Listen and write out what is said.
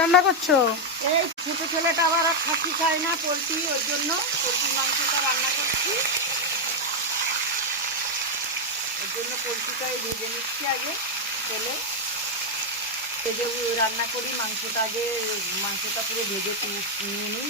রান্না করছো? এই ছোট ছেলেটা আবার আর খাসি খায় না, পোলট্রি, ওর জন্য পোলট্রি মাংসটা রান্না করছি। ওর জন্য পোলট্রিটাই ভেজে নিচ্ছি আগে তেলে। ভেজে রান্না করি মাংসটা, আগে মাংসটা পুরো ভেজে নিয়ে নিই।